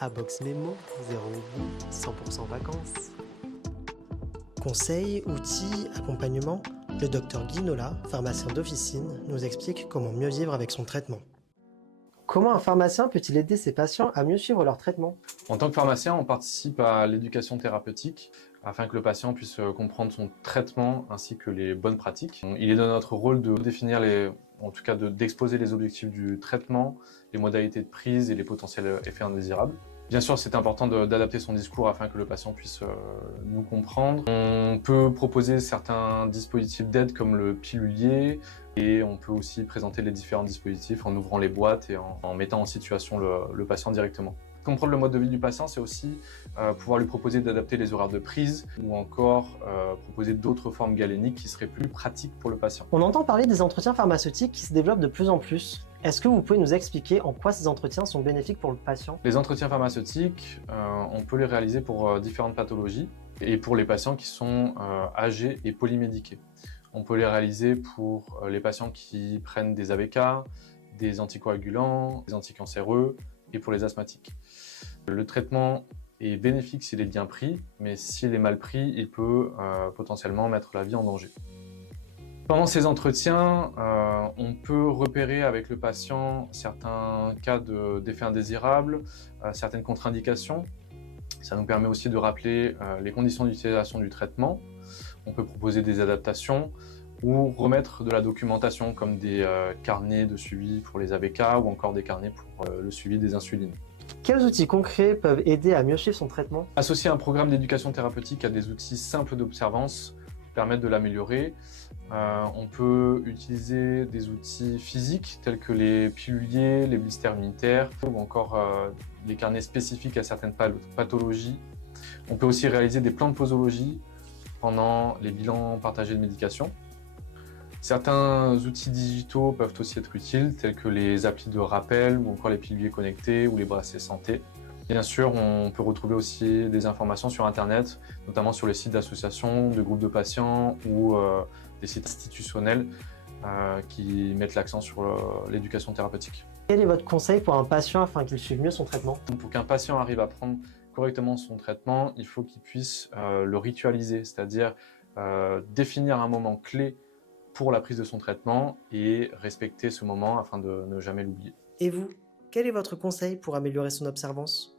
Abox Memo 08 100% vacances. Conseils, outils, accompagnement, le docteur Guy Nola, pharmacien d'officine, nous explique comment mieux vivre avec son traitement. Comment un pharmacien peut-il aider ses patients à mieux suivre leur traitement? En tant que pharmacien, on participe à l'éducation thérapeutique afin que le patient puisse comprendre son traitement ainsi que les bonnes pratiques. Il est de notre rôle de définir d'exposer les objectifs du traitement, les modalités de prise et les potentiels effets indésirables. Bien sûr, c'est important d'adapter son discours afin que le patient puisse nous comprendre. On peut proposer certains dispositifs d'aide comme le pilulier et on peut aussi présenter les différents dispositifs en ouvrant les boîtes et en mettant en situation le patient directement. Comprendre le mode de vie du patient, c'est aussi pouvoir lui proposer d'adapter les horaires de prise ou encore proposer d'autres formes galéniques qui seraient plus pratiques pour le patient. On entend parler des entretiens pharmaceutiques qui se développent de plus en plus. Est-ce que vous pouvez nous expliquer en quoi ces entretiens sont bénéfiques pour le patient? Les entretiens pharmaceutiques, on peut les réaliser pour différentes pathologies et pour les patients qui sont âgés et polymédiqués. On peut les réaliser pour les patients qui prennent des AVK, des anticoagulants, des anticancéreux et pour les asthmatiques. Le traitement est bénéfique s'il est bien pris, mais s'il est mal pris, il peut potentiellement mettre la vie en danger. Pendant ces entretiens, on peut repérer avec le patient certains cas d'effets indésirables, certaines contre-indications. Ça nous permet aussi de rappeler les conditions d'utilisation du traitement. On peut proposer des adaptations ou remettre de la documentation comme des carnets de suivi pour les AVK ou encore des carnets pour le suivi des insulines. Quels outils concrets peuvent aider à mieux suivre son traitement? Associer un programme d'éducation thérapeutique à des outils simples d'observance permettent de l'améliorer. On peut utiliser des outils physiques tels que les piluliers, les blisters unitaires ou encore des carnets spécifiques à certaines pathologies. On peut aussi réaliser des plans de posologie pendant les bilans partagés de médication. Certains outils digitaux peuvent aussi être utiles, tels que les applis de rappel ou encore les piluliers connectés ou les bracelets santé. Bien sûr, on peut retrouver aussi des informations sur Internet, notamment sur les sites d'associations, de groupes de patients ou des sites institutionnels qui mettent l'accent sur l'éducation thérapeutique. Quel est votre conseil pour un patient afin qu'il suive mieux son traitement? Pour qu'un patient arrive à prendre correctement son traitement, il faut qu'il puisse le ritualiser, c'est-à-dire définir un moment clé pour la prise de son traitement et respecter ce moment afin de ne jamais l'oublier. Et vous, quel est votre conseil pour améliorer son observance?